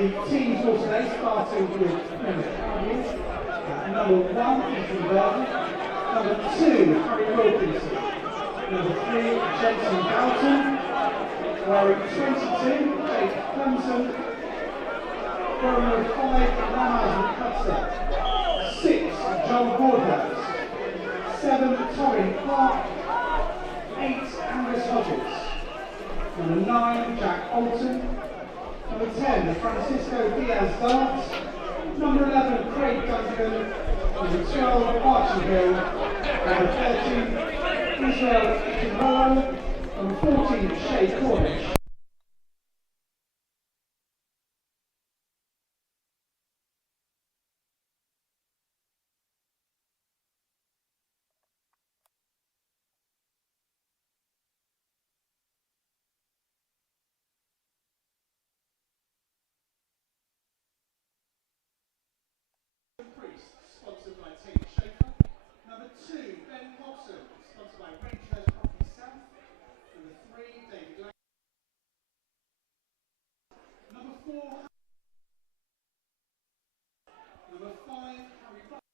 The teams for today, starting with Plymouth Albion. Number 1, Ethan Burton. Number 2, Harry Wilkinson. Number 3, Jensen Dalton. Wearing 22, Jake Clemson. Wearing number 5, Lamaz Cutser. 6, John Broadhouse. 7, Tommy Clark. 8, Angus Hodges. Number 9, Jack Alton. Number 10, Francisco Diaz Dart. Number 11, Craig Duncan. Number 12, Archie Hill. Number 13, Israel Ichimolo. Number 14, Shay Cornish. Sponsored by Tate Schaefer. Number 2, Ben Hobson, sponsored by Rangers Property South. Number 3, David Lang. Number 4, number 5, Harry Buck.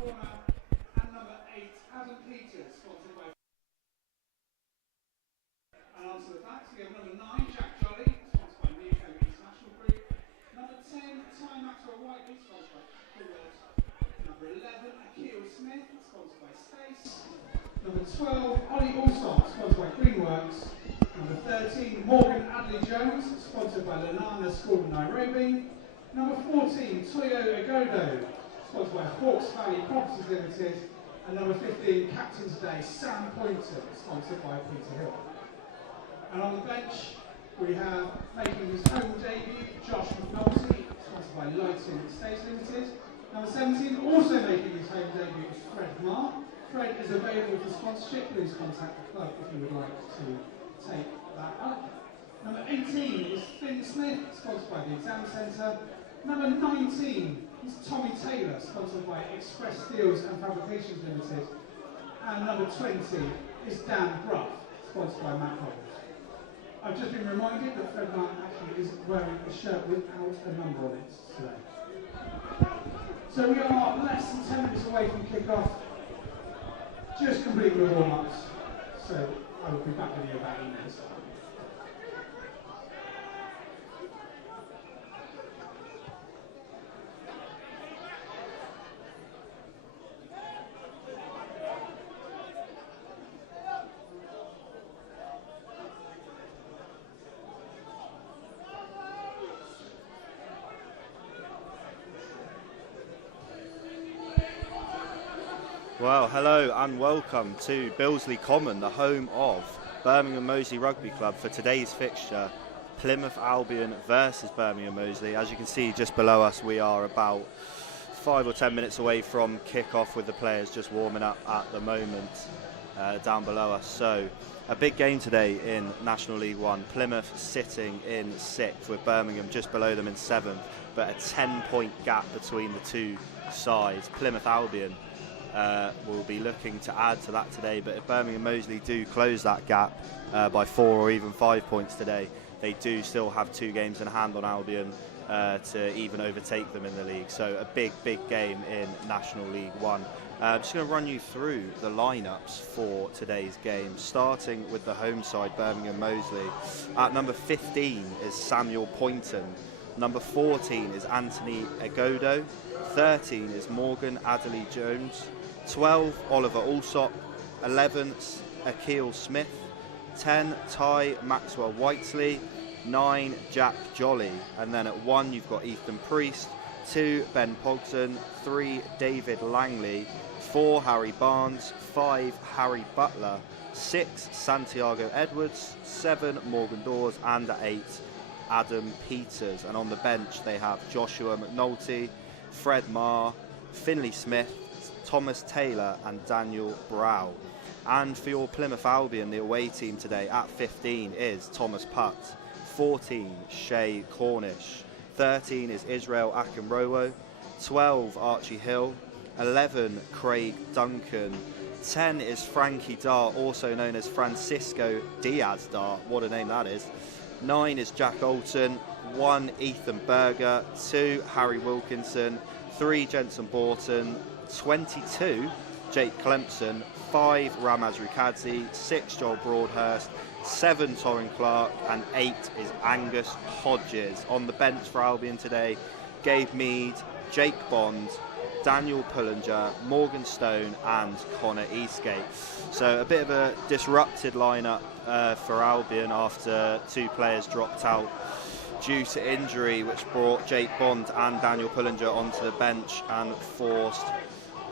Corner. Adam Peters, sponsored by. And on to the backs, we have number 9, Jack Jolly, sponsored by Nico International Group. Number 10, Ty Maxwell Whiteley, sponsored by Coolers. Number 11, Akil Smith, sponsored by Space. Number 12, Ollie Allsop, sponsored by Greenworks. Number 13, Morgan Adley Jones, sponsored by Lanana School in Nairobi. Number 14, Toyo Agodo, sponsored by Hawks Valley Properties Limited. And number 15, captain today, Sam Poynter, sponsored by Peter Hill. And on the bench, we have making his home debut, Josh McNulty, sponsored by Lighting Estates Limited. Number 17, also making his home debut, is Fred Marr. Fred is available for sponsorship. Please contact the club if you would like to take that up. Number 18 is Finn Smith, sponsored by the Exam Centre. Number 19 is Tommy Taylor, sponsored by Express Steels and Fabrications Limited. And number 20 is Dan Bruff, sponsored by Matt Hobbs. I've just been reminded that Fred Martin actually is wearing a shirt without a number on it today. So we are less than 10 minutes away from kickoff, just completing the warm-ups. So I will be back with you about 8 minutes. Well, hello and welcome to Billesley Common, the home of Birmingham Moseley Rugby Club for today's fixture, Plymouth Albion versus Birmingham Moseley. As you can see just below us, we are about 5 or 10 minutes away from kick-off with the players just warming up at the moment down below us. So a big game today in National League One. Plymouth sitting in 6th with Birmingham just below them in 7th, but a 10-point gap between the two sides. Plymouth Albion will be looking to add to that today, but if Birmingham Moseley do close that gap by 4 or even 5 points today, they do still have 2 games in hand on Albion to even overtake them in the league. So a big game in National League One. I'm just going to run you through the lineups for today's game, starting with the home side, Birmingham Moseley. At number 15 is Samuel Poynton. Number 14 is Anthony Agodo. 13 is Morgan Adderley Jones. 12, Oliver Allsop. 11, Akil Smith. 10, Ty Maxwell Whiteley. 9, Jack Jolly. And then at 1, you've got Ethan Priest. 2, Ben Pogson. 3, David Langley. 4, Harry Barnes. 5, Harry Butler. 6, Santiago Edwards. 7, Morgan Dawes. And at 8, Adam Peters. And on the bench, they have Joshua McNulty, Fred Marr, Finley Smith, Thomas Taylor and Daniel Brow. And for your Plymouth Albion, the away team today at 15 is Thomas Putt, 14 Shay Cornish, 13 is Israel Akinrowo, 12, Archie Hill. 11, Craig Duncan. 10 is Frankie Dart, also known as Francisco Diaz Dart. What a name that is. 9 is Jack Alton. 1, Ethan Berger. 2, Harry Wilkinson. 3, Jensen Borton. 22, Jake Clemson. 5, Ramaz Rukadzi. 6, Joel Broadhurst. 7, Torrin Clark. And 8 is Angus Hodges. On the bench for Albion today, Gabe Mead, Jake Bond, Daniel Pullinger, Morgan Stone and Connor Eastgate. So a bit of a disrupted lineup for Albion after 2 players dropped out due to injury, which brought Jake Bond and Daniel Pullinger onto the bench and forced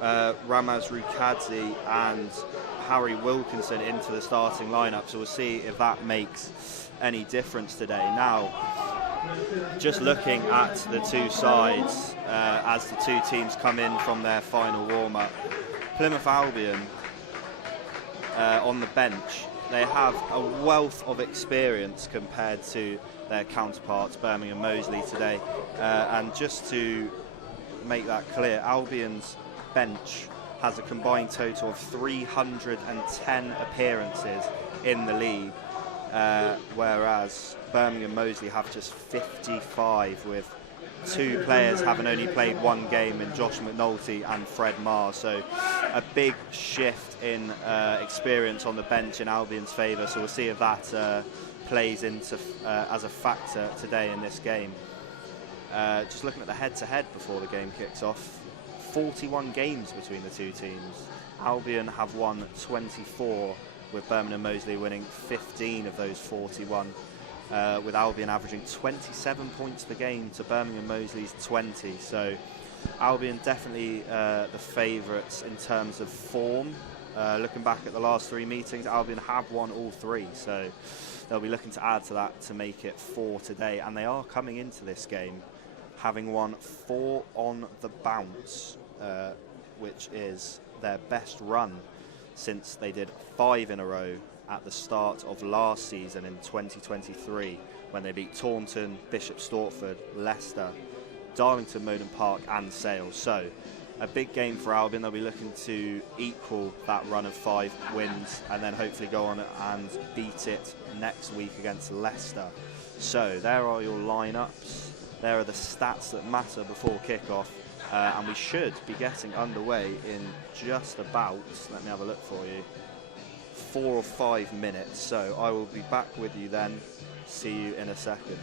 Ramaz Rukadzi and Harry Wilkinson into the starting lineup. So we'll see if that makes any difference today. Now, just looking at the 2 sides as the 2 teams come in from their final warm-up, Plymouth Albion on the bench, they have a wealth of experience compared to their counterparts Birmingham Moseley today, and just to make that clear, Albion's bench has a combined total of 310 appearances in the league, whereas Birmingham Moseley have just 55, with 2 players having only played 1 game in Josh McNulty and Fred Marr. So a big shift in experience on the bench in Albion's favour. So we'll see if that plays into as a factor today in this game. Just looking at the head-to-head before the game kicks off, 41 games between the 2 teams. Albion have won 24, with Birmingham Moseley winning 15 of those 41, with Albion averaging 27 points per game to Birmingham Moseley's 20. So Albion definitely the favourites in terms of form. Looking back at the last 3 meetings, Albion have won all 3, so they'll be looking to add to that to make it 4 today, and they are coming into this game having won 4 on the bounce, which is their best run since they did 5 in a row at the start of last season in 2023, when they beat Taunton, Bishop Stortford, Leicester, Darlington, Moden Park and Sale. So a big game for Albion. They'll be looking to equal that run of 5 wins and then hopefully go on and beat it next week against Leicester. So there are your lineups. There are the stats that matter before kickoff, and we should be getting underway in just about, let me have a look for you, 4 or 5 minutes. So I will be back with you then. See you in a second.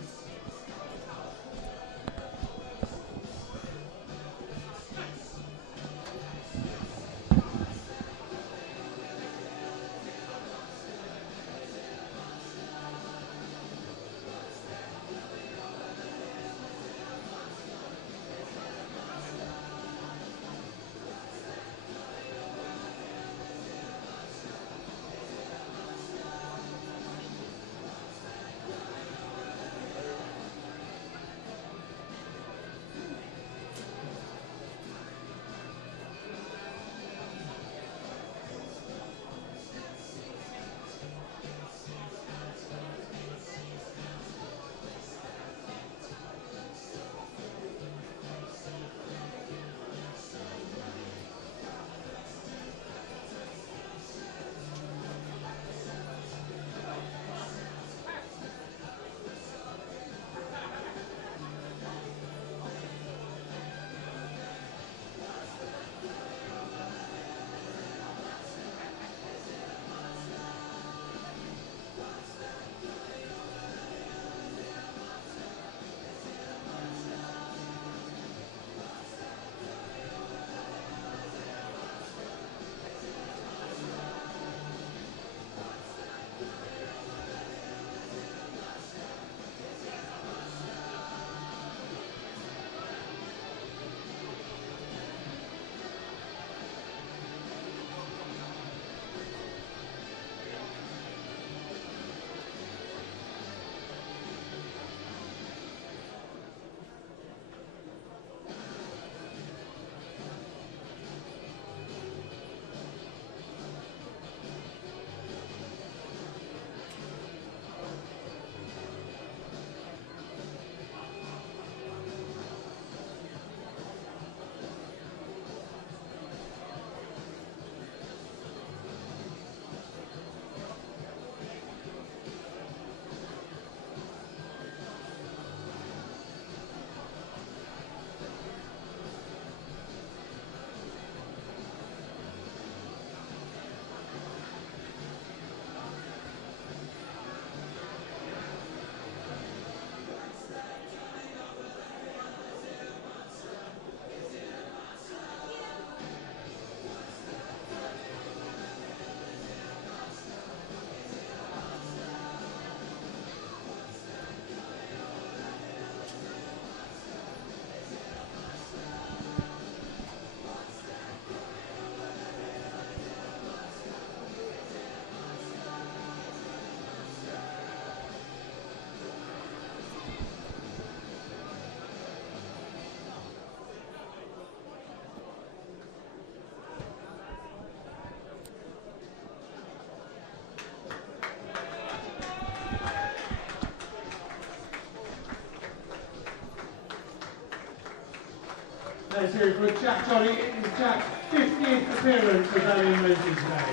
Let's hear it for Jack Johnny. It is Jack's 50th appearance for Albian Moseley today.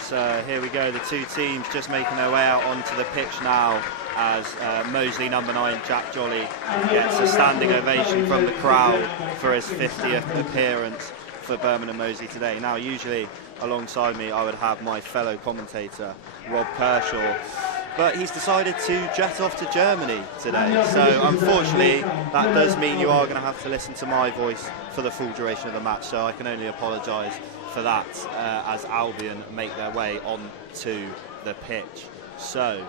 So here we go, the two teams just making their way out onto the pitch now as Moseley number 9, Jack Jolly, gets a standing ovation from the crowd for his 50th appearance for Birmingham Moseley today. Now usually alongside me I would have my fellow commentator Rob Kershaw, but he's decided to jet off to Germany today, so unfortunately that does mean you are going to have to listen to my voice for the full duration of the match, so I can only apologise for that as Albion make their way onto the pitch. So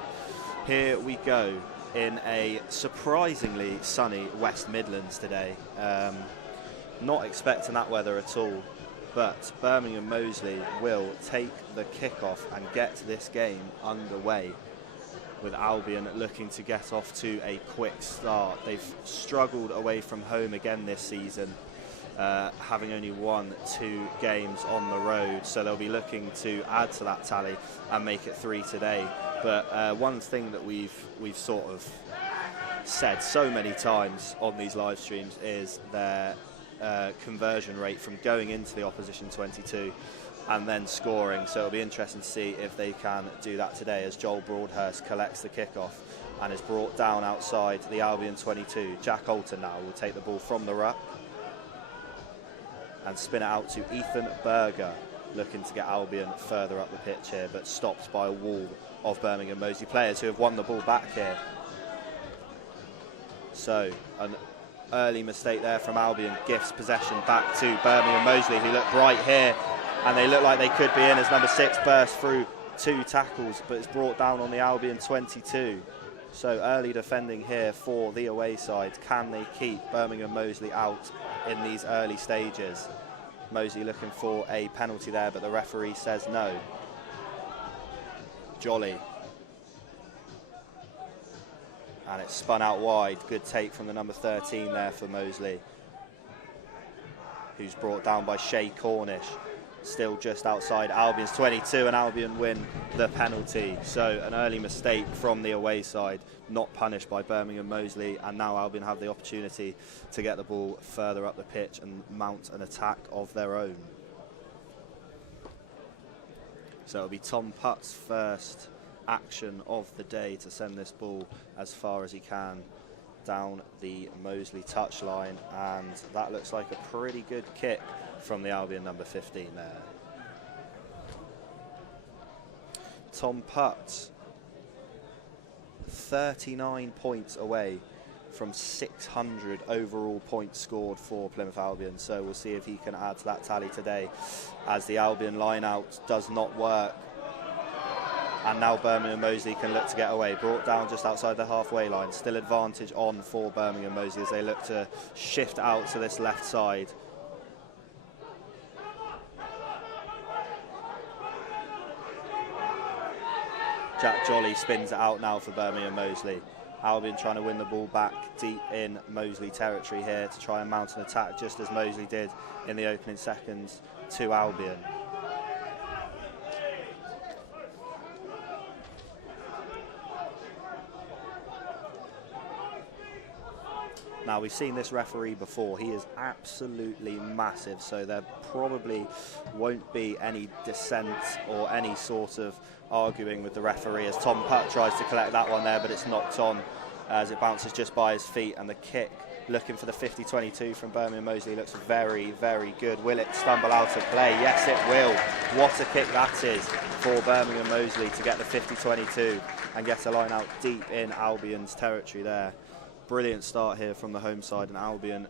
here we go in a surprisingly sunny West Midlands today. Not expecting that weather at all, but Birmingham Moseley will take the kickoff and get this game underway, with Albion looking to get off to a quick start. They've struggled away from home again this season, having only won 2 games on the road, so they'll be looking to add to that tally and make it 3 today. But one thing that we've sort of said so many times on these live streams is their conversion rate from going into the opposition 22 and then scoring, so it'll be interesting to see if they can do that today as Joel Broadhurst collects the kickoff and is brought down outside the Albion 22. Jack Alton now will take the ball from the ruck and spin it out to Ethan Berger, looking to get Albion further up the pitch here, but stopped by a wall of Birmingham Moseley players who have won the ball back here. So an early mistake there from Albion gifts possession back to Birmingham Moseley, who look bright here, and they look like they could be in as number 6 bursts through 2 tackles, but it's brought down on the Albion 22. So early defending here for the away side. Can they keep Birmingham Moseley out in these early stages? Moseley looking for a penalty there, but the referee says no. Jolly. And it's spun out wide. Good take from the number 13 there for Moseley, who's brought down by Shay Cornish. Still just outside Albion's 22, and Albion win the penalty. So an early mistake from the away side, not punished by Birmingham Moseley, and now Albion have the opportunity to get the ball further up the pitch and mount an attack of their own. So it'll be Tom Putt's first action of the day to send this ball as far as he can down the Moseley touchline, and that looks like a pretty good kick from the Albion number 15 there. Tom Putt, 39 points away from 600 overall points scored for Plymouth Albion, so we'll see if he can add to that tally today as the Albion line out does not work. And now Birmingham Moseley can look to get away. Brought down just outside the halfway line. Still advantage on for Birmingham Moseley as they look to shift out to this left side. Jack Jolly spins it out now for Birmingham Moseley. Albion trying to win the ball back deep in Moseley territory here to try and mount an attack, just as Moseley did in the opening seconds to Albion. Now, we've seen this referee before. He is absolutely massive, so there probably won't be any dissent or any sort of arguing with the referee as Tom Putt tries to collect that one there, but it's knocked on as it bounces just by his feet, and the kick looking for the 50-22 from Birmingham Moseley looks very, very good. Will it stumble out of play? Yes, it will. What a kick that is for Birmingham Moseley to get the 50-22 and get a line out deep in Albion's territory there. Brilliant start here from the home side, and Albion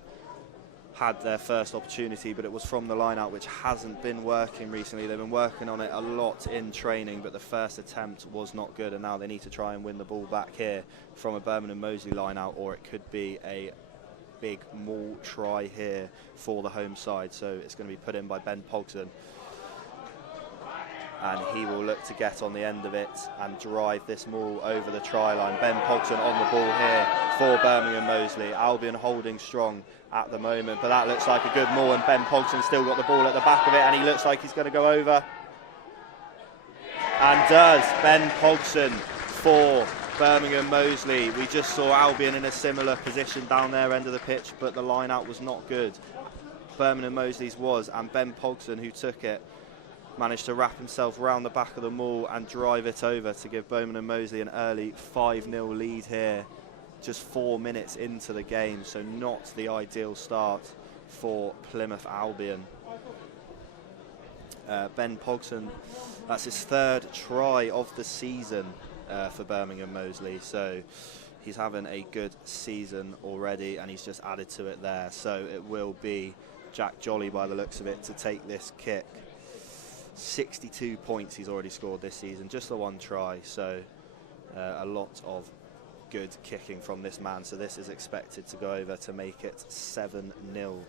had their first opportunity, but it was from the line out, which hasn't been working recently. They've been working on it a lot in training, but the first attempt was not good, and now they need to try and win the ball back here from a Birmingham Moseley line out, or it could be a big maul try here for the home side. So it's going to be put in by Ben Pogson, and he will look to get on the end of it and drive this maul over the try line. Ben Pogson on the ball here for Birmingham Moseley. Albion holding strong at the moment, but that looks like a good maul, and Ben Pogson still got the ball at the back of it, and he looks like he's going to go over. And does. Ben Pogson for Birmingham Moseley. We just saw Albion in a similar position down their end of the pitch, but the line out was not good. Birmingham Moseley's was, and Ben Pogson, who took it, managed to wrap himself round the back of the maul and drive it over to give Birmingham Moseley an early 5-0 lead here, just 4 minutes into the game, so not the ideal start for Plymouth Albion. Ben Pogson, that's his 3rd try of the season for Birmingham Moseley, so he's having a good season already, and he's just added to it there. So it will be Jack Jolly, by the looks of it, to take this kick. 62 points he's already scored this season, just the 1 try, so a lot of good kicking from this man. So this is expected to go over to make it 7-0,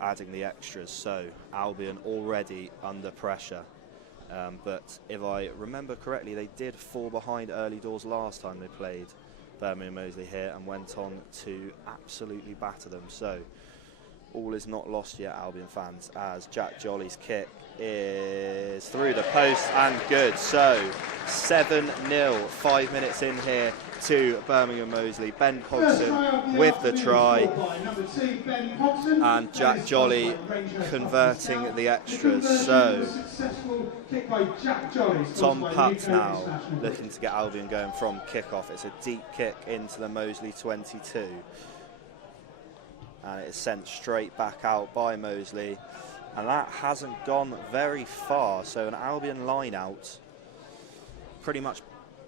adding the extras. So Albion already under pressure. But if I remember correctly, they did fall behind early doors last time they played Birmingham Moseley here and went on to absolutely batter them. So all is not lost yet, Albion fans, as Jack Jolly's kick is through the post and good. So 7-0, 5 minutes in here to Birmingham Moseley. Ben Pogson with the try, and Jack Jolly converting the extras. So Tom Putt now looking to get Albion going from kickoff. It's a deep kick into the Moseley 22. And it's sent straight back out by Moseley, and that hasn't gone very far. So an Albion line out, pretty much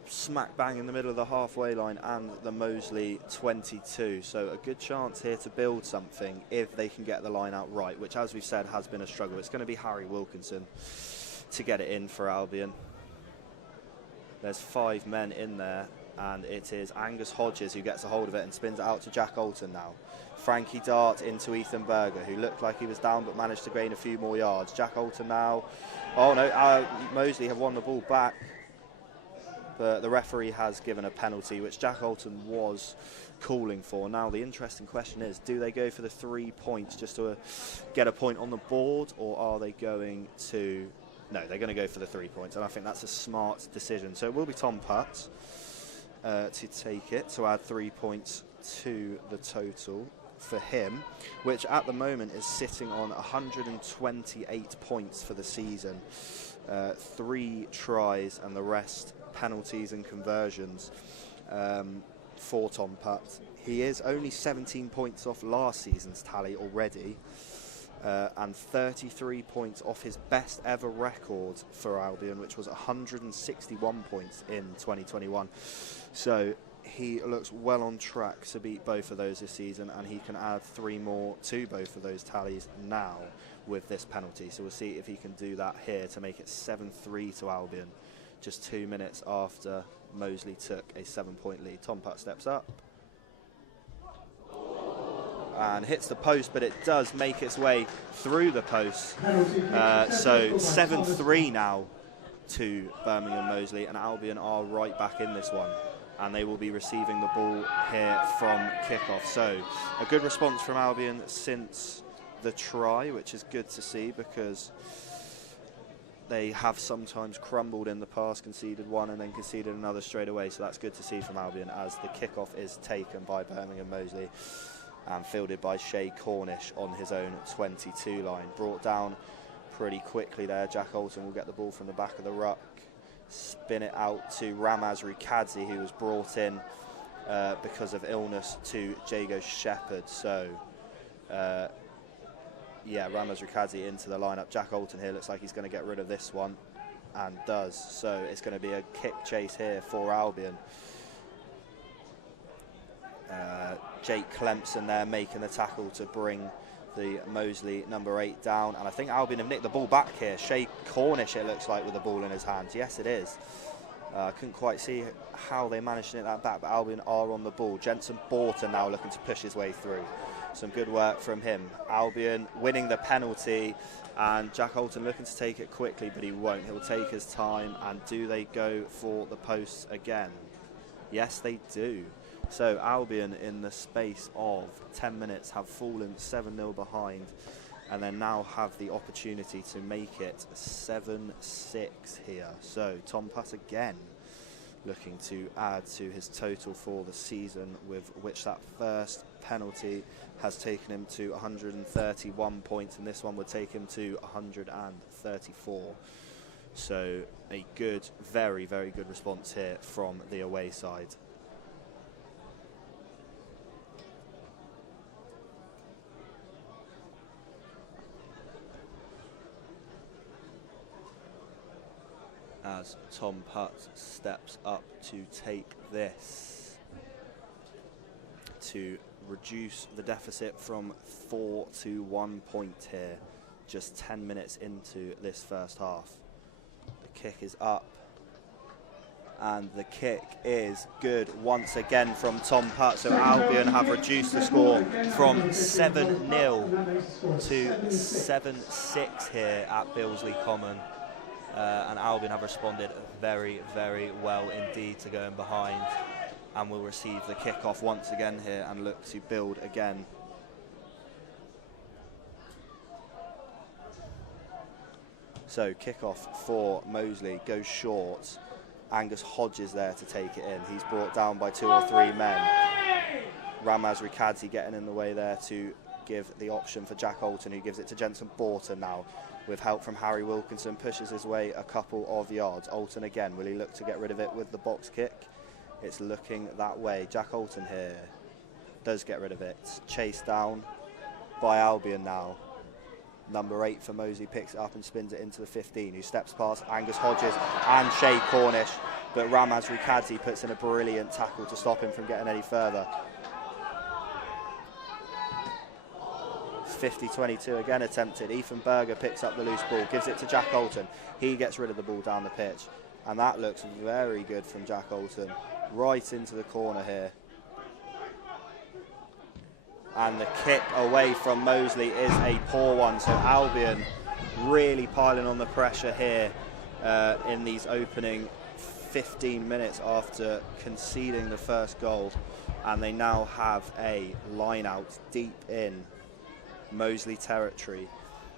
smack bang in the middle of the halfway line and the Moseley 22. So a good chance here to build something if they can get the line out right, which, as we've said, has been a struggle. It's going to be Harry Wilkinson to get it in for Albion. There's 5 men in there, and it is Angus Hodges who gets a hold of it and spins it out to Jack Alton now. Frankie Dart into Ethan Berger, who looked like he was down but managed to gain a few more yards. Jack Alton now. Oh no, Moseley have won the ball back, but the referee has given a penalty, which Jack Alton was calling for. Now the interesting question is, do they go for the 3 points just to get a point on the board, or are they going to... No, they're going to go for the 3 points, and I think that's a smart decision. So it will be Tom Putt to take it, to add 3 points to the total for him, which at the moment is sitting on 128 points for the season. 3 tries and the rest penalties and conversions for Tom Putt. He is only 17 points off last season's tally already, and 33 points off his best ever record for Albion, which was 161 points in 2021. So he looks well on track to beat both of those this season, and he can add 3 more to both of those tallies now with this penalty. So we'll see if he can do that here to make it 7-3 to Albion, just 2 minutes after Moseley took a 7-point lead. Tom Putt steps up and hits the post, but it does make its way through the post. So 7-3 now to Birmingham Moseley, and Albion are right back in this one, and they will be receiving the ball here from kickoff. So a good response from Albion since the try, which is good to see, because they have sometimes crumbled in the past, conceded one and then conceded another straight away. So that's good to see from Albion, as the kickoff is taken by Birmingham Moseley and fielded by Shay Cornish on his own 22 line. Brought down pretty quickly there. Jack Alton will get the ball from the back of the ruck, spin it out to Ramaz Rukadzi, who was brought in because of illness to Jago Shepherd. So yeah, Ramaz Rukadzi into the lineup. Jack Alton here looks like he's going to get rid of this one, and does. So it's going to be a kick chase here for Albion. Jake Clemson there making the tackle to bring the Moseley number 8 down, and I think Albion have nicked the ball back here. Shay Cornish, it looks like, with the ball in his hands. Yes, it is. I couldn't quite see how they managed to nick that back, but Albion are on the ball. Jensen Borton now looking to push his way through. Some good work from him. Albion winning the penalty, and Jack Alton looking to take it quickly, but he won't. He'll take his time. And do they go for the posts again? Yes, they do. So Albion, in the space of 10 minutes, have fallen 7-0 behind, and then now have the opportunity to make it 7-6 here. So Tom Putt again looking to add to his total for the season, with which that first penalty has taken him to 131 points, and this one would take him to 134. So a good, very, very good response here from the away side. As Tom Putt steps up to take this to reduce the deficit from 4 to 1 point here, just 10 minutes into this first half. The kick is up, and the kick is good once again from Tom Putt. So Albion have reduced the score from 7-0 to 7-6 here at Bilsley Common. And Albion have responded very, very well indeed to going behind, and will receive the kickoff once again here and look to build again. So kickoff for Moseley goes short. Angus Hodges there to take it in. He's brought down by 2 or 3 men. Ramaz Rikadzi getting in the way there to give the option for Jack Alton, who gives it to Jensen Borton now. With help from Harry Wilkinson, pushes his way a couple of yards. Alton again, will he look to get rid of it with the box kick? It's looking that way. Jack Alton here does get rid of it. Chased down by Albion now. Number 8 for Moseley picks it up and spins it into the 15, who steps past Angus Hodges and Shay Cornish, but Ramaz Rikadzi puts in a brilliant tackle to stop him from getting any further. 50-22 again attempted. Ethan Berger picks up the loose ball, gives it to Jack Alton. He gets rid of the ball down the pitch, and that looks very good from Jack Alton. Right into the corner here. And the kick away from Moseley is a poor one. So Albion really piling on the pressure here in these opening 15 minutes after conceding the first goal. And they now have a line out deep in Moseley territory,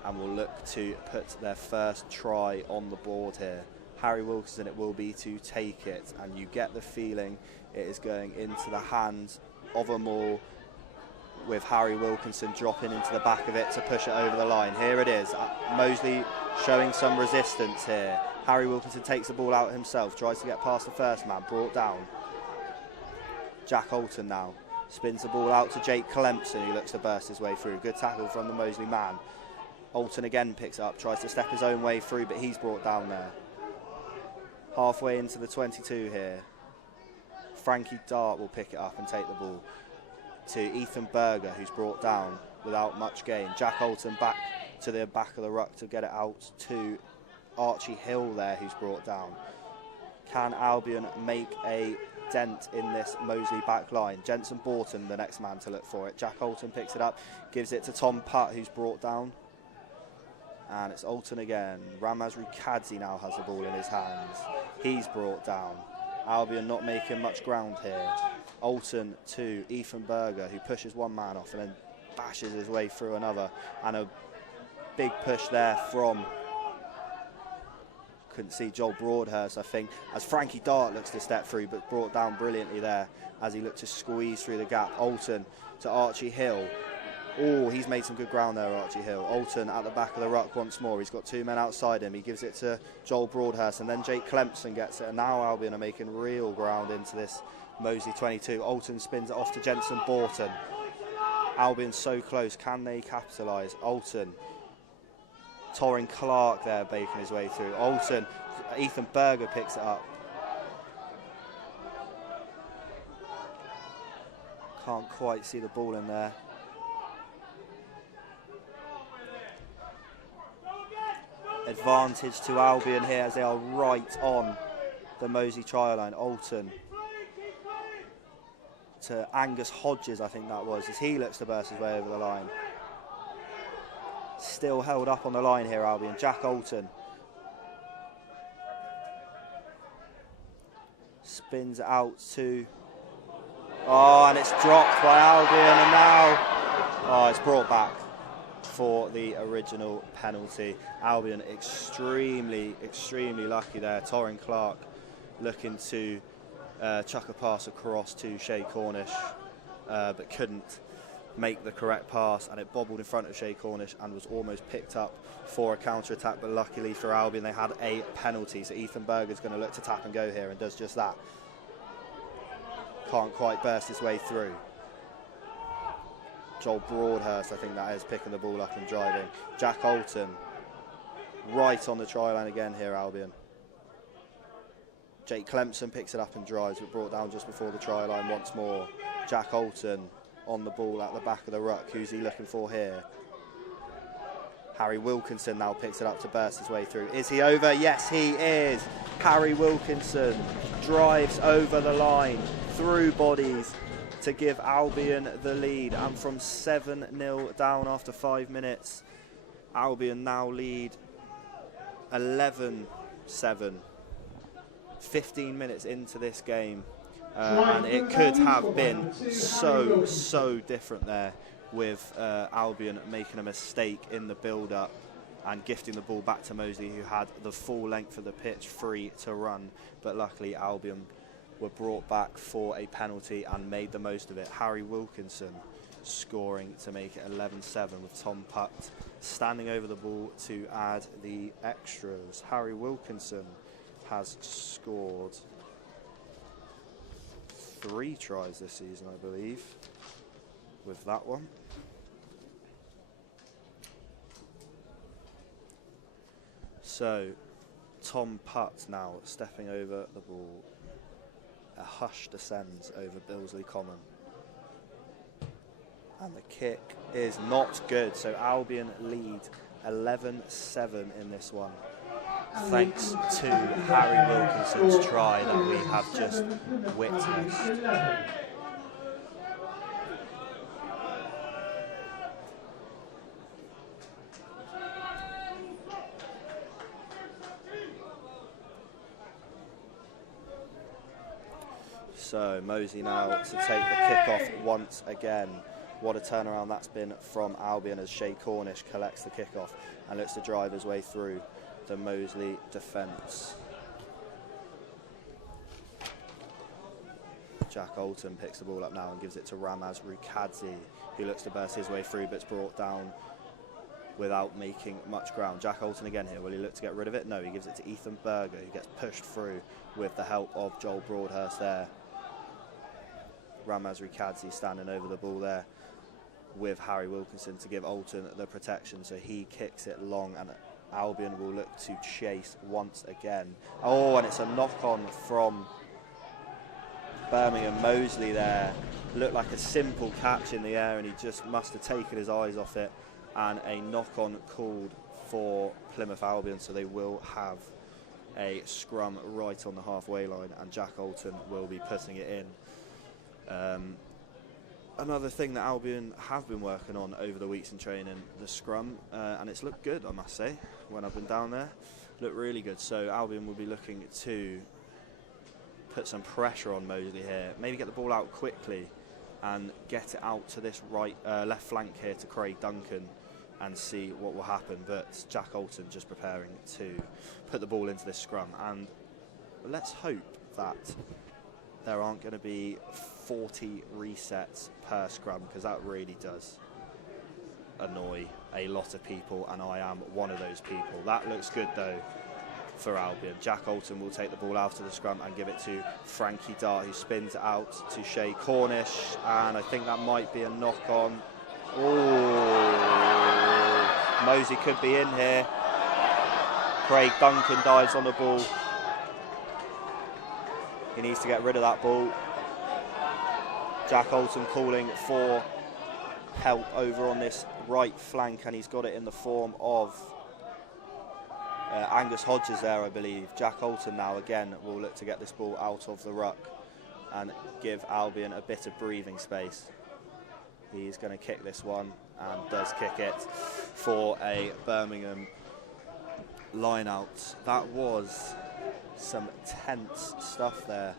and will look to put their first try on the board here. Harry Wilkinson it will be to take it, and you get the feeling it is going into the hands of a maul, with Harry Wilkinson dropping into the back of it to push it over the line. Here it is, Moseley showing some resistance here. Harry Wilkinson takes the ball out himself, tries to get past the first man, brought down. Jack Alton now spins the ball out to Jake Clemson, who looks to burst his way through. Good tackle from the Moseley man. Alton again picks it up, tries to step his own way through, but he's brought down there. Halfway into the 22 here. Frankie Dart will pick it up and take the ball to Ethan Berger, who's brought down without much gain. Jack Alton back to the back of the ruck to get it out to Archie Hill there, who's brought down. Can Albion make a dent in this Moseley back line? Jensen Borton, the next man to look for it. Jack Alton picks it up, gives it to Tom Putt, who's brought down. And it's Alton again. Ramaz Rikadzi now has the ball in his hands. He's brought down. Albion not making much ground here. Alton to Ethan Berger, who pushes one man off and then bashes his way through another. And a big push there from, couldn't see, Joel Broadhurst, I think, as Frankie Dart looks to step through, but brought down brilliantly there as he looked to squeeze through the gap. Alton to Archie Hill. Oh, he's made some good ground there, Archie Hill. Alton at the back of the ruck once more. He's got 2 men outside him. He gives it to Joel Broadhurst, and then Jake Clemson gets it. And now Albion are making real ground into this Moseley 22. Alton spins it off to Jensen Borton. Albion so close. Can they capitalise? Alton. Torrin Clark there baking his way through. Alton. Ethan Berger picks it up. Can't quite see the ball in there. Advantage to Albion here as they are right on the Moseley try line. Alton to Angus Hodges, I think that was, as he looks to burst his way over the line. Still held up on the line here, Albion. Jack Alton spins it out to, oh, and it's dropped by Albion, and now, it's brought back for the original penalty. Albion extremely lucky there. Torrin Clark looking to chuck a pass across to Shay Cornish, but couldn't. make the correct pass, and it bobbled in front of Shay Cornish and was almost picked up for a counter-attack, but luckily for Albion they had a penalty, so Ethan Berger's going to look to tap and go here and does just that. Can't quite burst his way through. Joel Broadhurst, I think that is, picking the ball up and driving. Jack Alton right on the try line again here, Albion. Jake Clemson picks it up and drives, but brought down just before the try line once more. Jack Alton on the ball at the back of the ruck. Who's he looking for here? Harry Wilkinson now picks it up to burst his way through. Is he over? Yes, he is. Harry Wilkinson drives over the line through bodies to give Albion the lead. And from 7-0 down after 5 minutes, Albion now lead 11-7. 15 minutes into this game. And it could have been so different there, with Albion making a mistake in the build-up and gifting the ball back to Moseley, who had the full length of the pitch free to run. But luckily Albion were brought back for a penalty and made the most of it. Harry Wilkinson scoring to make it 11-7, with Tom Putt standing over the ball to add the extras. Harry Wilkinson has scored 3 tries this season, I believe, with that one. So, Tom Putt now stepping over the ball. A hush descends over Bilsley Common. And the kick is not good, so Albion lead 11-7 in this one, thanks to Harry Wilkinson's try that we have just witnessed. So Moseley now to take the kickoff once again. What a turnaround that's been from Albion, as Shay Cornish collects the kickoff and looks to drive his way through the Moseley defence. Jack Alton picks the ball up now and gives it to Ramaz Rukadzi, who looks to burst his way through, but it's brought down without making much ground. Jack Alton again here. Will he look to get rid of it? No, he gives it to Ethan Berger, who gets pushed through with the help of Joel Broadhurst there. Ramaz Rukadzi standing over the ball there with Harry Wilkinson to give Alton the protection, so he kicks it long and Albion will look to chase once again. Oh, and it's a knock-on from Birmingham. Moseley there looked like a simple catch in the air and he just must have taken his eyes off it, and a knock-on called for Plymouth Albion, so they will have a scrum right on the halfway line and Jack Alton will be putting it in. Another thing that Albion have been working on over the weeks in training, the scrum, and it's looked good, I must say, when I've been down there. Looked really good, so Albion will be looking to put some pressure on Moseley here, maybe get the ball out quickly and get it out to this left flank here to Craig Duncan and see what will happen. But Jack Alton just preparing to put the ball into this scrum, and let's hope that there aren't going to be 40 resets per scrum, because that really does annoy a lot of people, and I am one of those people. That looks good though for Albion. Jack Alton will take the ball out of the scrum and give it to Frankie Dart, who spins it out to Shay Cornish, and I think that might be a knock-on. Oh, Moseley could be in here. Craig Duncan dives on the ball. He needs to get rid of that ball. Jack Alton calling for help over on this right flank, and he's got it in the form of Angus Hodges there, I believe. Jack Alton now again will look to get this ball out of the ruck and give Albion a bit of breathing space. He's going to kick this one and does kick it for a Birmingham line out. That was some tense stuff there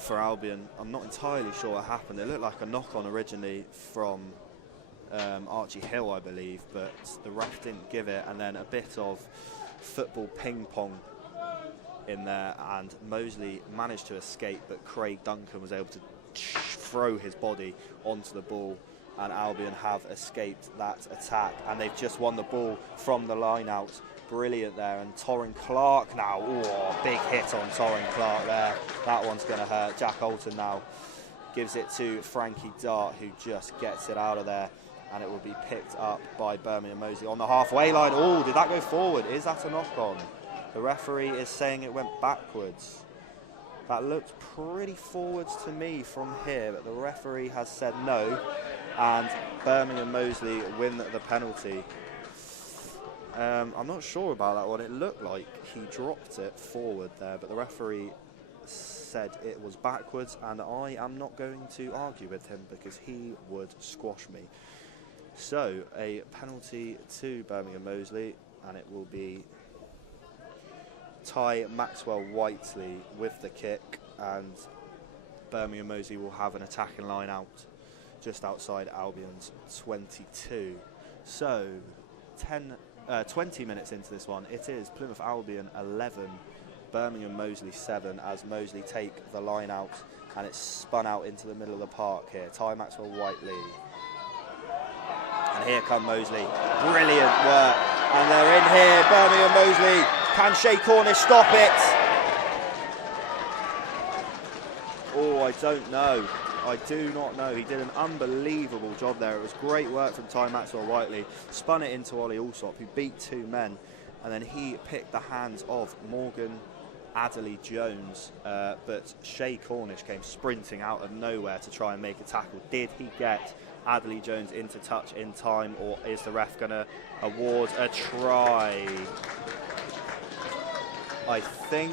for Albion. I'm not entirely sure what happened. It looked like a knock-on originally from Archie Hill, I believe, but the ref didn't give it, and then a bit of football ping-pong in there, and Moseley managed to escape, but Craig Duncan was able to throw his body onto the ball and Albion have escaped that attack, and they've just won the ball from the line out. Brilliant there, and Torrin Clark now. Oh, big hit on Torrin Clark there. That one's going to hurt. Jack Alton now gives it to Frankie Dart, who just gets it out of there, and it will be picked up by Birmingham Moseley on the halfway line. Oh, did that go forward? Is that a knock-on? The referee is saying it went backwards. That looked pretty forwards to me from here, but the referee has said no, and Birmingham Moseley win the penalty. I'm not sure about that one. It looked like he dropped it forward there, but the referee said it was backwards, and I am not going to argue with him because he would squash me. So a penalty to Birmingham Moseley, and it will be Ty Maxwell-Whiteley with the kick, and Birmingham Moseley will have an attacking line out just outside Albion's 22. So 20 minutes into this one, it is Plymouth Albion 11, Birmingham Moseley 7, as Moseley take the line out, and it's spun out into the middle of the park here. Ty Maxwell-Whiteley. And here come Moseley. Brilliant work. And they're in here. Birmingham Moseley. Can Shay Cornish stop it? Oh, I don't know. I do not know. He did an unbelievable job there. It was great work from Ty Maxwell-Whiteley. Spun it into Ollie Allsop, who beat two men. And then he picked the hands of Morgan Adderley-Jones. But Shay Cornish came sprinting out of nowhere to try and make a tackle. Did he get Adderley-Jones into touch in time, or is the ref going to award a try? I think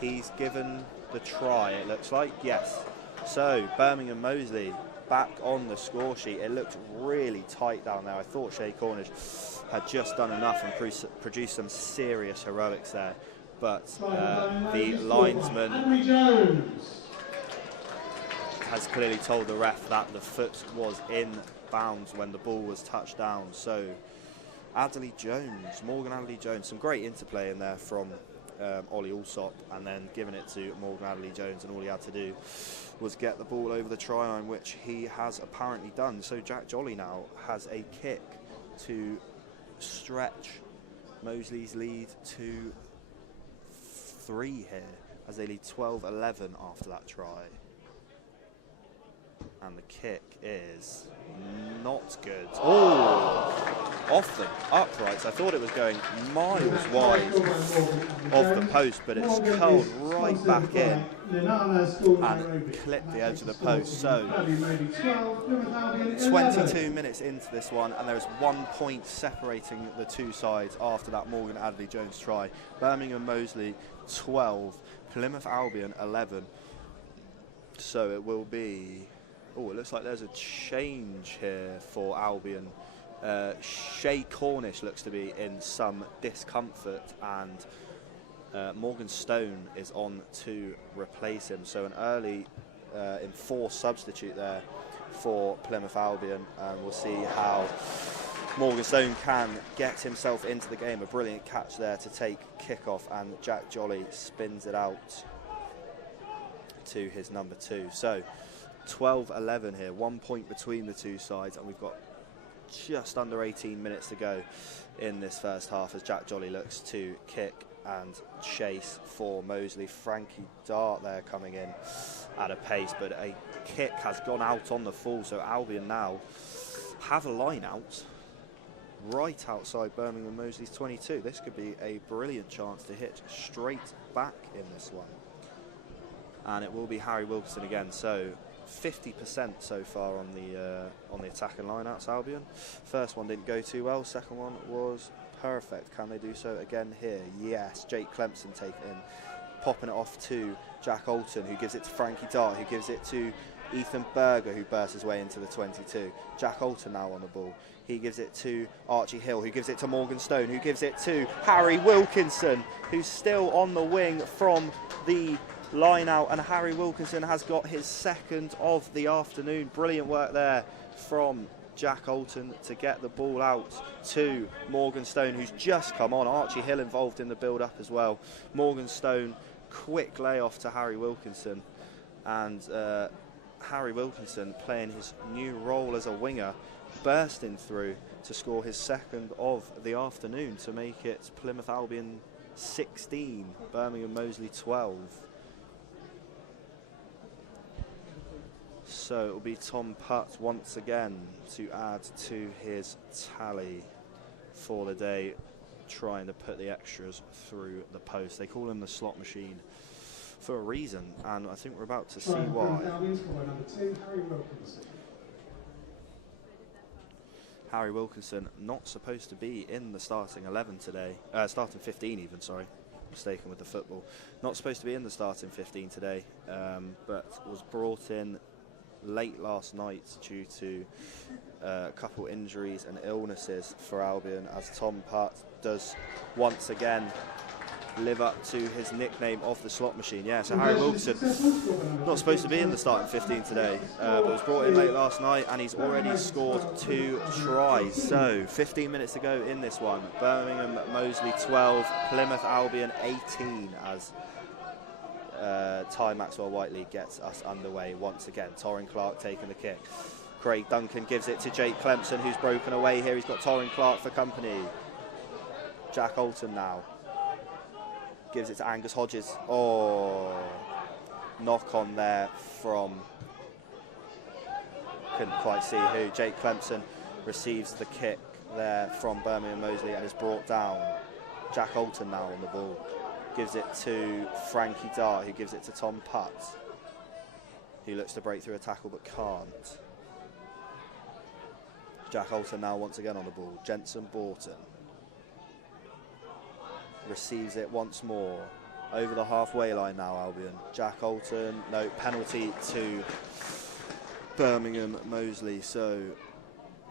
he's given the try, it looks like, yes. So Birmingham Moseley back on the score sheet. It looked really tight down there. I thought Shay Cornish had just done enough and produced some serious heroics there, but the linesman has clearly told the ref that the foot was in bounds when the ball was touched down. So Adderley-Jones, Morgan Adderley-Jones, some great interplay in there from Ollie Allsop, and then giving it to Morgan Adderley-Jones, and all he had to do was get the ball over the try line, which he has apparently done. So Jack Jolly now has a kick to stretch Moseley's lead to 3 here, as they lead 12-11 after that try. And the kick is not good. Oh, off the uprights. I thought it was going miles wide of the post, but it's curled right back in and clipped the edge of the post. So 22 minutes into this one, and there is 1 point separating the two sides after that Morgan Adderley-Jones try. Birmingham Moseley 12, Plymouth Albion 11. So it will be... Oh, it looks like there's a change here for Albion. Shay Cornish looks to be in some discomfort, and Morgan Stone is on to replace him. So an early enforced substitute there for Plymouth Albion, and we'll see how Morgan Stone can get himself into the game. A brilliant catch there to take Kickoff, and Jack Jolly spins it out to his number 2. So 12-11 here, 1 point between the two sides, and we've got just under 18 minutes to go in this first half as Jack Jolly looks to kick and chase for Moseley. Frankie Dart there coming in at a pace, but a kick has gone out on the full, so Albion now have a line out right outside Birmingham Moseley's 22. This could be a brilliant chance to hit straight back in this one, and it will be Harry Wilkinson again. So 50% so far on the attacking line-outs, Albion. First one didn't go too well. Second one was perfect. Can they do so again here? Yes. Jake Clemson taking it in, popping it off to Jack Alton, who gives it to Frankie Dart, who gives it to Ethan Berger, who bursts his way into the 22. Jack Alton now on the ball. He gives it to Archie Hill, who gives it to Morgan Stone, who gives it to Harry Wilkinson, who's still on the wing from the line out, and Harry Wilkinson has got his second of the afternoon. Brilliant work there from Jack Alton to get the ball out to Morgan Stone, who's just come on. Archie Hill involved in the build-up as well. Morgan Stone, quick layoff to Harry Wilkinson, and Harry Wilkinson playing his new role as a winger, bursting through to score his second of the afternoon to make it Plymouth Albion 16, Birmingham Moseley 12. So it will be Tom Putt once again to add to his tally for the day, trying to put the extras through the post. They call him the slot machine for a reason, and I think we're about to see why. Harry Wilkinson not supposed to be in the starting 11 today, starting 15 even, sorry, mistaken with the football. Not supposed to be in the starting 15 today, but was brought in late last night due to a couple injuries and illnesses for Albion, as Tom Putt does once again live up to his nickname of the slot machine. Yeah, so Harry Wilkinson not supposed to be in the starting 15 today, but was brought in late last night, and he's already scored 2 tries. So 15 minutes to go in this one. Birmingham Moseley 12, Plymouth Albion 18, as Ty Maxwell-Whiteley gets us underway once again. Torrin Clark taking the kick. Craig Duncan gives it to Jake Clemson, who's broken away here. He's got Torrin Clark for company. Jack Alton now gives it to Angus Hodges. Oh, knock on there from, couldn't quite see who. Jake Clemson receives the kick there from Birmingham Moseley and is brought down. Jack Alton now on the ball. Gives it to Frankie Dart, who gives it to Tom Putt. He looks to break through a tackle but can't. Jack Alton now once again on the ball. Jensen Borton receives it once more. Over the halfway line now, Albion. Jack Alton, no, penalty to Birmingham Moseley. So,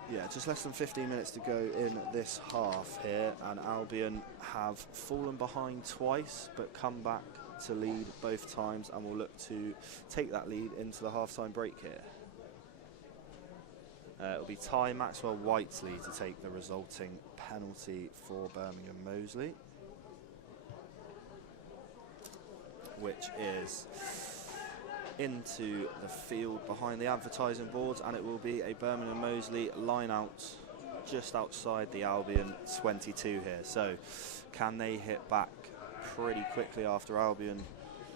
yeah, just less than 15 minutes to go in this half here, and Albion have fallen behind twice but come back to lead both times, and will look to take that lead into the half-time break here. It'll be Ty Maxwell-Whiteley to take the resulting penalty for Birmingham Moseley, which is into the field behind the advertising boards, and it will be a Birmingham Moseley line out just outside the Albion 22 here. So can they hit back pretty quickly after Albion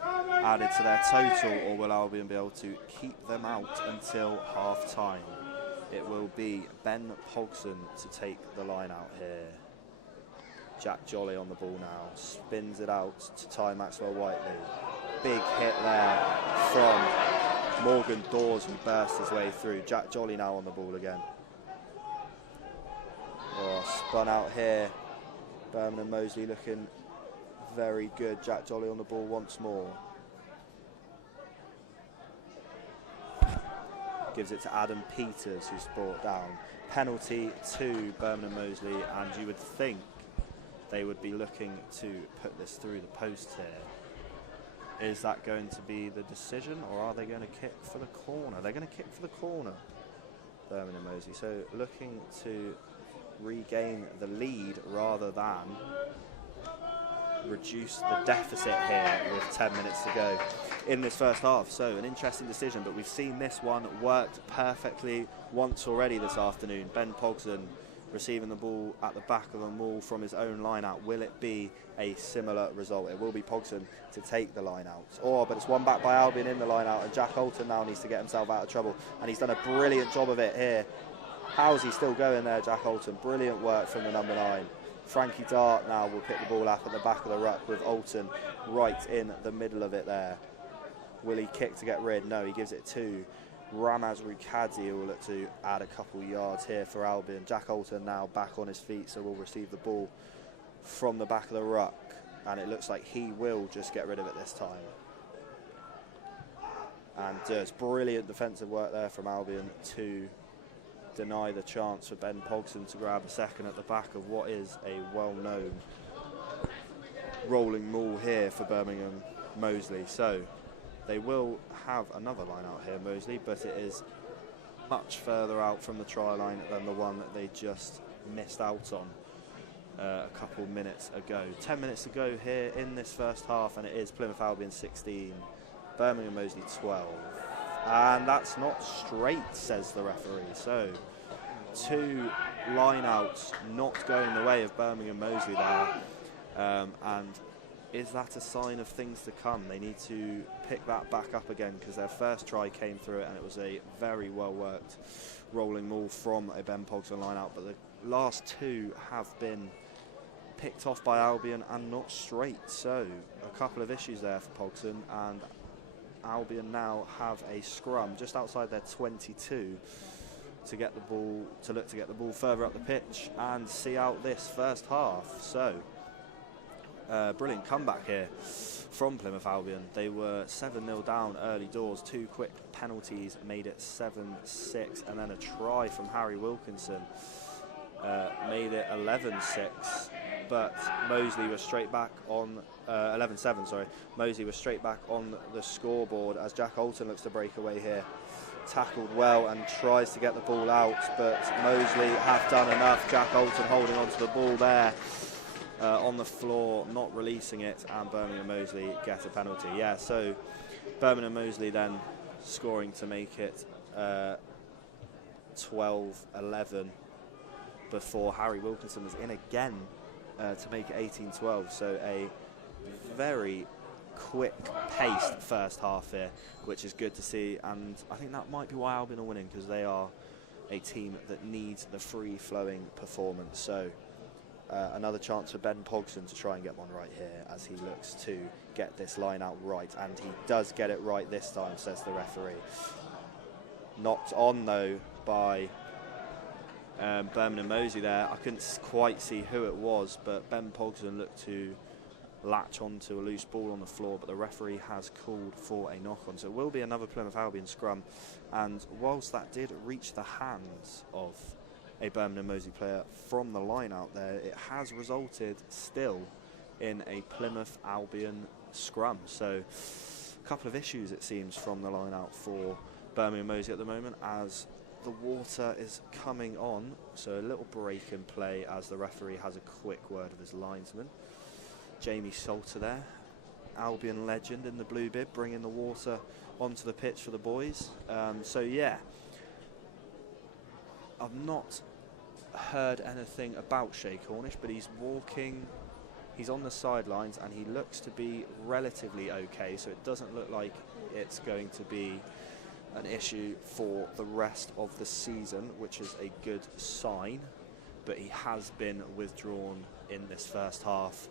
added to their total, or will Albion be able to keep them out until half time? It will be Ben Pogson to take the line out here. Jack Jolly on the ball now, spins it out to Ty Maxwell-Whiteley. Big hit there from Morgan Dawes, who burst his way through. Jack Jolly now on the ball again. Oh, spun out here. Birmingham Moseley looking very good. Jack Jolly on the ball once more. Gives it to Adam Peters, who's brought down. Penalty to Birmingham Moseley, and you would think they would be looking to put this through the post here. Is that going to be the decision, or are they going to kick for the corner? They're going to kick for the corner, Birmingham Moseley. So looking to regain the lead rather than reduce the deficit here with 10 minutes to go in this first half. So an interesting decision, but we've seen this one worked perfectly once already this afternoon. Ben Pogson receiving the ball at the back of the maul from his own line out. Will it be a similar result? It will be Pogson to take the line out. But it's won back by Albion in the line out, and Jack Alton now needs to get himself out of trouble, and he's done a brilliant job of it here. How's he still going there, Jack Alton? Brilliant work from the number 9. Frankie Dart now will pick the ball up at the back of the ruck with Alton right in the middle of it there. Will he kick to get rid? No, he gives it to Ramaz Rukadzi, who will look to add a couple yards here for Albion. Jack Alton now back on his feet, so will receive the ball from the back of the ruck, and it looks like he will just get rid of it this time. And it's brilliant defensive work there from Albion to deny the chance for Ben Pogson to grab a second at the back of what is a well-known rolling maul here for Birmingham Moseley. So they will have another line out here, Moseley, but it is much further out from the try line than the one that they just missed out on a couple minutes ago. 10 minutes to go here in this first half, and it is Plymouth Albion 16, Birmingham Moseley 12. and that's not straight, says the referee. So 2 line-outs not going the way of Birmingham Moseley there, and is that a sign of things to come? They need to pick that back up again, because their first try came through it and it was a very well worked rolling maul from a Ben Pogson line-out, but the last 2 have been picked off by Albion and not straight. So a couple of issues there for Pogson, and Albion now have a scrum just outside their 22 to get the ball, to look to get the ball further up the pitch and see out this first half. So brilliant comeback here from Plymouth Albion. They were 7-0 down early doors. 2 quick penalties made it 7-6, and then a try from Harry Wilkinson made it 11-6. But Moseley was straight back on 11-7. Sorry, Moseley was straight back on the scoreboard as Jack Alton looks to break away here. Tackled well and tries to get the ball out, but Moseley have done enough. Jack Alton holding on to the ball there on the floor, not releasing it, and Birmingham Moseley get a penalty. Yeah, so Birmingham Moseley then scoring to make it 12-11 before Harry Wilkinson was in again to make it 18-12. So a very quick-paced first half here, which is good to see, and I think that might be why Albion are winning, because they are a team that needs the free-flowing performance. So another chance for Ben Pogson to try and get one right here as he looks to get this line out right, and he does get it right this time, says the referee. Knocked on though by Birmingham Moseley there. I couldn't quite see who it was, but Ben Pogson looked to latch onto a loose ball on the floor, but the referee has called for a knock on. So it will be another Plymouth Albion scrum, and whilst that did reach the hands of a Birmingham Moseley player from the line out there, it has resulted still in a Plymouth Albion scrum. So a couple of issues, it seems, from the line out for Birmingham Moseley at the moment, as the water is coming on. So a little break in play as the referee has a quick word with his linesman. Jamie Salter there, Albion legend in the blue bib, bringing the water onto the pitch for the boys. So yeah, I've not heard anything about Shay Cornish, but he's walking, he's on the sidelines, and he looks to be relatively okay, so it doesn't look like it's going to be an issue for the rest of the season, which is a good sign. But he has been withdrawn in this first half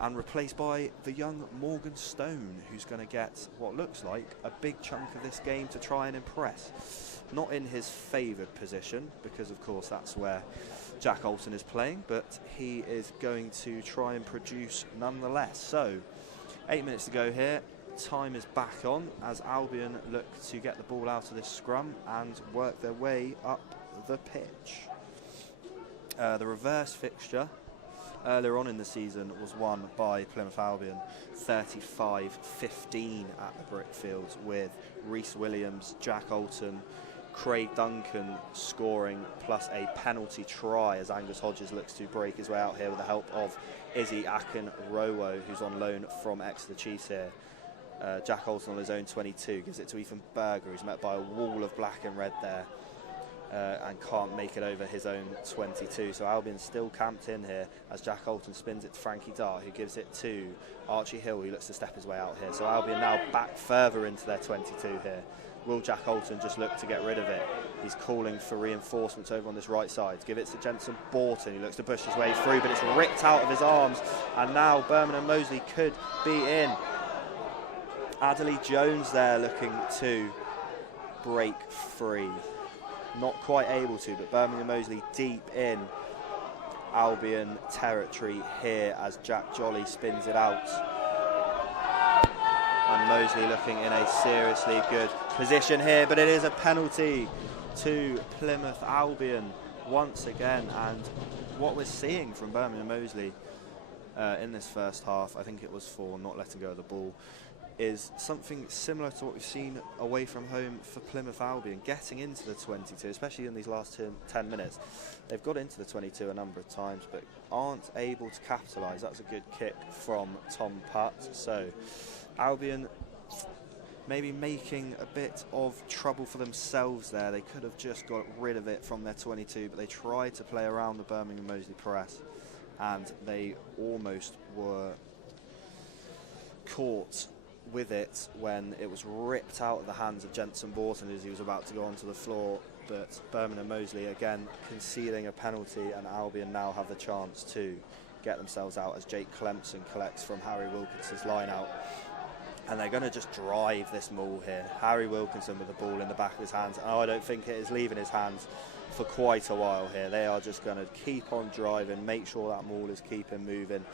and replaced by the young Morgan Stone, who's going to get what looks like a big chunk of this game to try and impress. Not in his favoured position, because of course that's where Jack Alton is playing, but he is going to try and produce nonetheless. So 8 minutes to go here. Time is back on as Albion look to get the ball out of this scrum and work their way up the pitch. The reverse fixture earlier on in the season was won by Plymouth Albion 35-15 at the Brickfields, with Rhys Williams, Jack Alton, Craig Duncan scoring, plus a penalty try as Angus Hodges looks to break his way out here with the help of Izzy Akinrowo, who's on loan from Exeter Chiefs here. Jack Alton on his own 22 gives it to Ethan Berger, who's met by a wall of black and red there. And can't make it over his own 22. So Albion's still camped in here as Jack Alton spins it to Frankie Dart, who gives it to Archie Hill, who looks to step his way out here. So Albion now back further into their 22 here. Will Jack Alton just look to get rid of it? He's calling for reinforcements over on this right side. Give it to Jensen Borton, who looks to push his way through, but it's ripped out of his arms. And now Birmingham Moseley could be in. Adderley Jones there looking to break free. Not quite able to, but Birmingham Moseley deep in Albion territory here as Jack Jolly spins it out. And Moseley looking in a seriously good position here, but it is a penalty to Plymouth Albion once again. And what we're seeing from Birmingham Moseley in this first half, I think it was for not letting go of the ball, is something similar to what we've seen away from home for Plymouth Albion, getting into the 22, especially in these last 10 minutes. They've got into the 22 a number of times, but aren't able to capitalise. That's a good kick from Tom Putt. So Albion maybe making a bit of trouble for themselves there. They could have just got rid of it from their 22, but they tried to play around the Birmingham Moseley press, and they almost were caught with it when it was ripped out of the hands of Jensen Borton as he was about to go onto the floor. But Birmingham Moseley again conceding a penalty, and Albion now have the chance to get themselves out as Jake Clemson collects from Harry Wilkinson's line out. And they're going to just drive this maul here. Harry Wilkinson with the ball in the back of his hands. Oh, I don't think it is leaving his hands for quite a while here. They are just going to keep on driving, make sure that maul is keeping moving,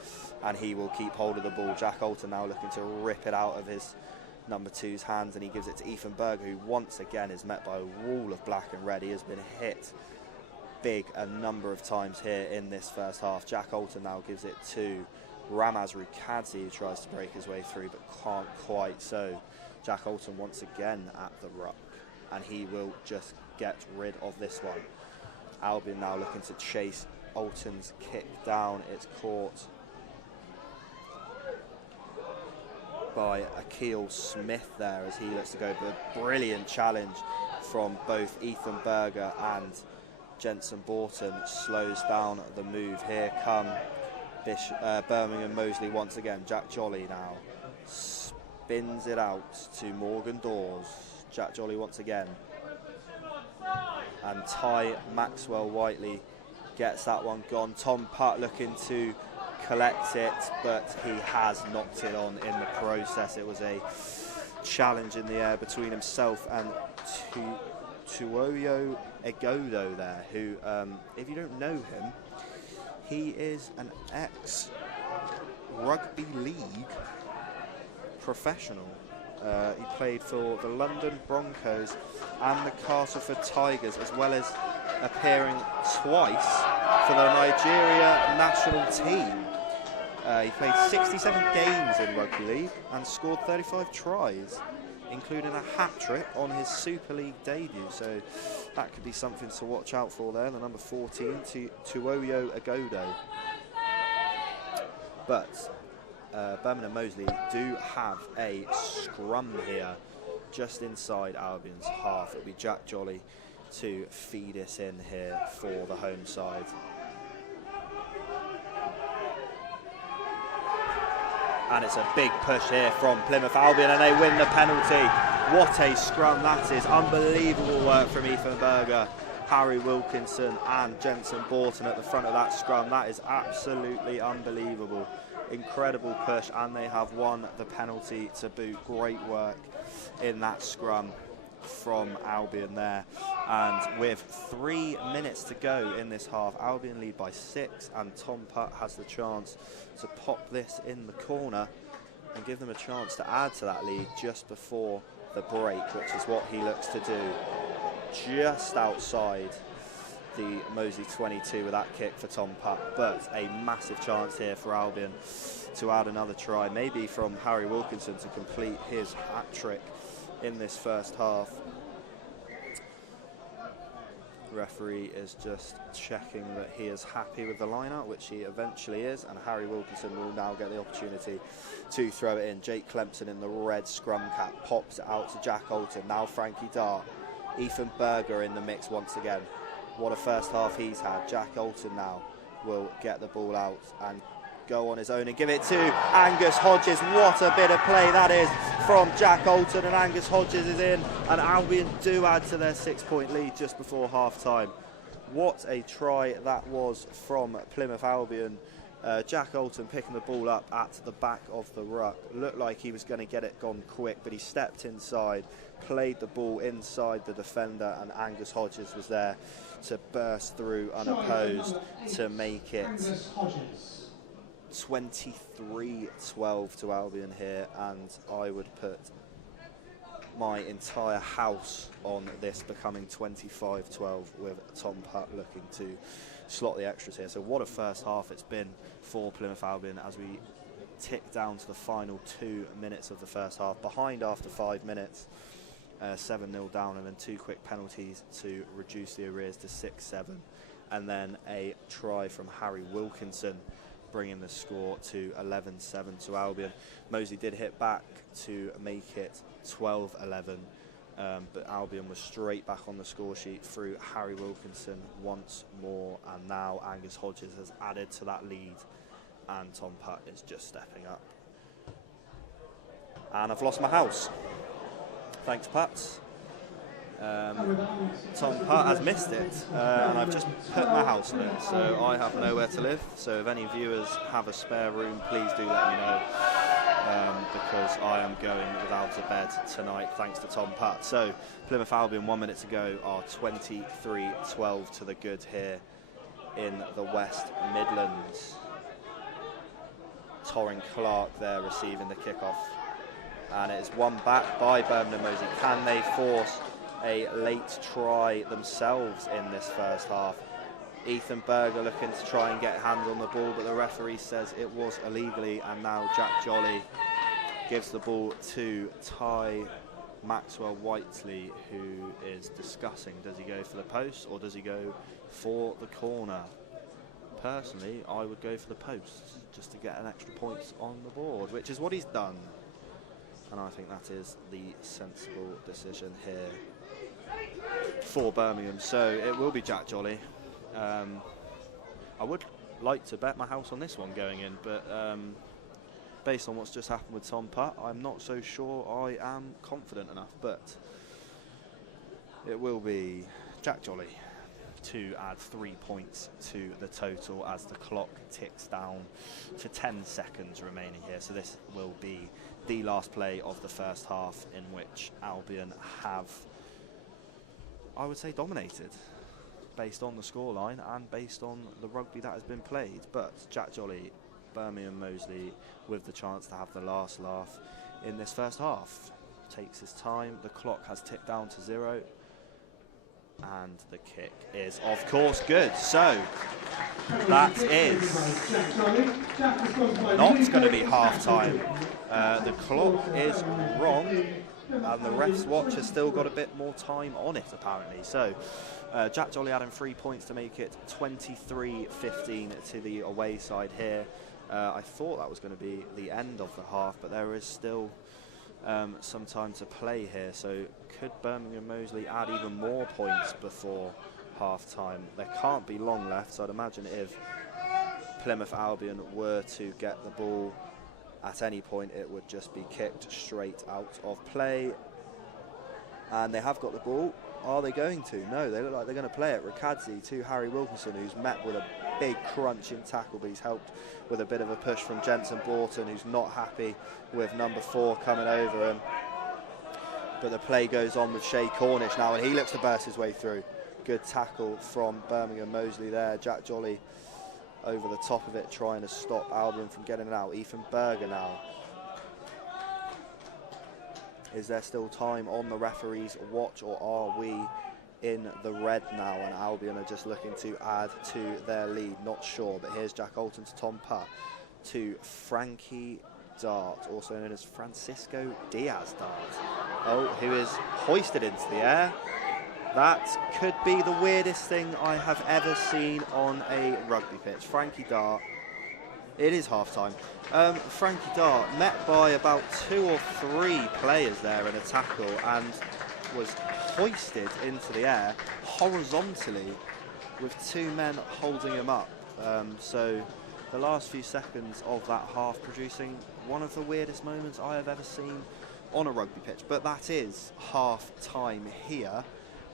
and he will keep hold of the ball. Jack Alton now looking to rip it out of his number 2's hands, and he gives it to Ethan Berger, who once again is met by a wall of black and red. He has been hit big a number of times here in this first half. Jack Alton now gives it to Ramaz Rukadzi, who tries to break his way through but can't quite. So Jack Alton once again at the ruck, and he will just get rid of this one. Albion now looking to chase Alton's kick down. It's caught by Akil Smith there as he looks to go for a brilliant challenge from both Ethan Berger and Jensen Borton. Slows down the move. Here come Birmingham Moseley once again. Jack Jolly now spins it out to Morgan Dawes. Jack Jolly once again, and Ty Maxwell Whiteley gets that one gone. Tom Putt looking to collect it, but he has knocked it on in the process. It was a challenge in the air between himself and Tuoyo Egodo there, who, if you don't know him, he is an ex-rugby league professional. He played for the London Broncos and the Castleford Tigers, as well as appearing twice for the Nigeria national team. He played 67 games in rugby league and scored 35 tries, including a hat-trick on his Super League debut. So that could be something to watch out for there, the number 14, Tuoyo Agodo. But Birmingham Moseley do have a scrum here just inside Albion's half. It'll be Jack Jolly to feed us in here for the home side. And it's a big push here from Plymouth Albion, and they win the penalty. What a scrum that is. Unbelievable work from Ethan Berger, Harry Wilkinson and Jensen Borton at the front of that scrum. That is absolutely unbelievable. Incredible push, and they have won the penalty to boot. Great work in that scrum from Albion there. And with 3 minutes to go in this half, Albion lead by 6, and Tom Putt has the chance to pop this in the corner and give them a chance to add to that lead just before the break, which is what he looks to do just outside the Moseley 22 with that kick for Tom Putt. But a massive chance here for Albion to add another try, maybe from Harry Wilkinson to complete his hat-trick in this first half. The referee is just checking that he is happy with the line-out, which he eventually is, and Harry Wilkinson will now get the opportunity to throw it in. Jake Clemson in the red scrum cap pops it out to Jack Alton. Now Frankie Dart. Ethan Berger in the mix once again. What a first half he's had. Jack Alton now will get the ball out and go on his own and give it to Angus Hodges. What a bit of play that is from Jack Alton, and Angus Hodges is in, and Albion do add to their 6-point lead just before half time. What a try that was from Plymouth Albion. Jack Alton picking the ball up at the back of the ruck. Looked like he was going to get it gone quick, but he stepped inside, played the ball inside the defender, and Angus Hodges was there to burst through unopposed to make it 23-12 to Albion here, and I would put my entire house on this becoming 25-12 with Tom Putt looking to slot the extras here. So what a first half it's been for Plymouth Albion as we tick down to the final 2 minutes of the first half. Behind after 5 minutes, 7-0 down, and then 2 quick penalties to reduce the arrears to 6-7. And then a try from Harry Wilkinson bringing the score to 11-7 to Albion. Moseley did hit back to make it 12-11, but Albion was straight back on the score sheet through Harry Wilkinson once more, and now Angus Hodges has added to that lead, and Tom Putt is just stepping up. And I've lost my house. Thanks, Pat. Tom Putt has missed it, and I've just put my house on it, so I have nowhere to live. So if any viewers have a spare room, please do let me know, because I am going without a bed tonight, thanks to Tom Putt. So Plymouth Albion, 1 minute to go, are 23-12 to the good here in the West Midlands. Torrin Clark there receiving the kickoff, and it is won back by Birmingham Moseley. Can they force a late try themselves in this first half? Ethan Berger looking to try and get hands on the ball, but the referee says it was illegally, and now Jack Jolly gives the ball to Ty Maxwell Whiteley, who is discussing, does he go for the post or does he go for the corner? Personally, I would go for the post just to get an extra points on the board, which is what he's done, and I think that is the sensible decision here for Birmingham. So it will be Jack Jolly. I would like to bet my house on this one going in, but based on what's just happened with Tom Putt, I'm not so sure I am confident enough, but it will be Jack Jolly to add 3 points to the total as the clock ticks down to 10 seconds remaining here. So this will be the last play of the first half, in which Albion have, I would say, dominated based on the scoreline and based on the rugby that has been played. But Jack Jolly, Birmingham Moseley, with the chance to have the last laugh in this first half, takes his time. The clock has ticked down to 0, and the kick is, of course, good. So that is not going to be half time. The clock is wrong, and the ref's watch has still got a bit more time on it, apparently. So Jack Jolly adding 3 points to make it 23-15 to the away side here. I thought that was going to be the end of the half, but there is still some time to play here. So could Birmingham Moseley add even more points before half time? There can't be long left, so I'd imagine if Plymouth Albion were to get the ball at any point, it would just be kicked straight out of play. And they have got the ball. Are they going to? No, they look like they're going to play it. Rakadzi to Harry Wilkinson, who's met with a big crunching tackle, but he's helped with a bit of a push from Jensen Borton, who's not happy with number 4 coming over him. But the play goes on with Shay Cornish now, and he looks to burst his way through. Good tackle from Birmingham Moseley there. Jack Jolly over the top of it, trying to stop Albion from getting it out. Ethan Berger now. Is there still time on the referee's watch, or are we in the red now and Albion are just looking to add to their lead? Not sure, but here's Jack Alton to Tom Putt to Frankie Dart, also known as Francisco Diaz Dart, who is hoisted into the air. That could be the weirdest thing I have ever seen on a rugby pitch. Frankie Dart. It is half-time. Frankie Dart met by about 2 or 3 players there in a tackle and was hoisted into the air horizontally with 2 men holding him up. So the last few seconds of that half producing one of the weirdest moments I have ever seen on a rugby pitch. But that is half-time here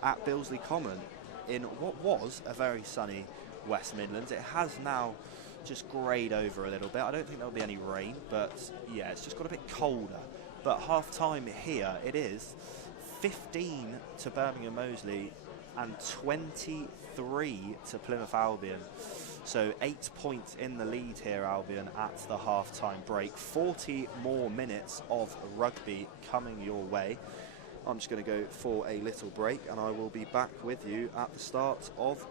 at Bilsley Common in what was a very sunny West Midlands. It has now just greyed over a little bit. I don't think there'll be any rain, but yeah, it's just got a bit colder. But half time here, it is 15 to Birmingham Moseley and 23 to Plymouth Albion. So 8 points in the lead here, Albion, at the half time break. 40 more minutes of rugby coming your way. I'm just going to go for a little break, and I will be back with you at the start of